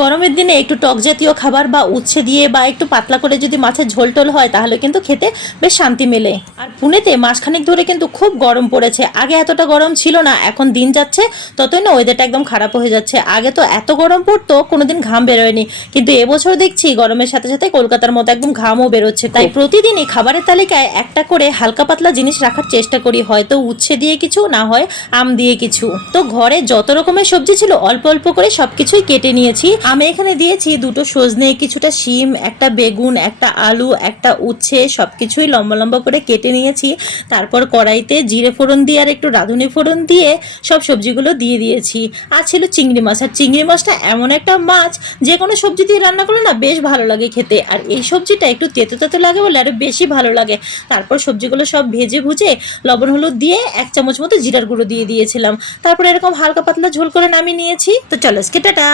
গরমের দিনে একটু টক জাতীয় খাবার বা উচ্ছে দিয়ে বা একটু পাতলা করে যদি মাছের ঝোল টোল হয় তাহলে কিন্তু খেতে বেশ শান্তি মেলে। আর পুনেতে মাসখানেক ধরে কিন্তু খুব গরম পড়েছে, আগে এতটা গরম ছিল না, এখন দিন যাচ্ছে ততই না ওয়েদারটা একদম খারাপ হয়ে যাচ্ছে। আগে তো এত গরম পড়তো কোনোদিন ঘাম বেরোয়নি, কিন্তু এবছর দেখছি গরমের সাথে সাথে কলকাতার মতো একদম ঘামও বেরোচ্ছে। তাই প্রতিদিনই খাবারের তালিকায় একটা করে হালকা পাতলা জিনিস রাখার চেষ্টা করি, হয়তো উচ্ছে দিয়ে কিছু, না হয় আম দিয়ে কিছু। তো ঘরে যত রকমের সবজি ছিল অল্প অল্প করে সবকিছুই কেটে নিয়েছি। আমি এখানে দিয়েছি দুটো সজনে, কিছুটা শিম, একটা বেগুন, একটা আলু, একটা উচ্ছে, সবকিছুই লম্বা লম্বা করে কেটে নিয়েছি। তারপর কড়াইতে জিরে ফোড়ন দিয়ে আর একটু রাঁধুনি ফোড়ন দিয়ে সব সবজিগুলো দিয়ে দিয়েছি। আর ছিল চিংড়ি মাছ, আর চিংড়ি মাছটা এমন একটা মাছ যে কোনো সবজি দিয়ে রান্না করলে না বেশ ভালো লাগে খেতে, আর এই সবজিটা একটু তেতো তেতো লাগে বলে আরো বেশি ভালো লাগে। তারপর সবজিগুলো সব ভেজে ভুজে লবণ হলুদ দিয়ে 1 চামচ মতো জিরার গুঁড়ো দিয়ে দিয়েছিলাম। তারপর এরকম হালকা পাতলা ঝোল করে নামিয়ে নিয়েছি। তো চলো, টাটা।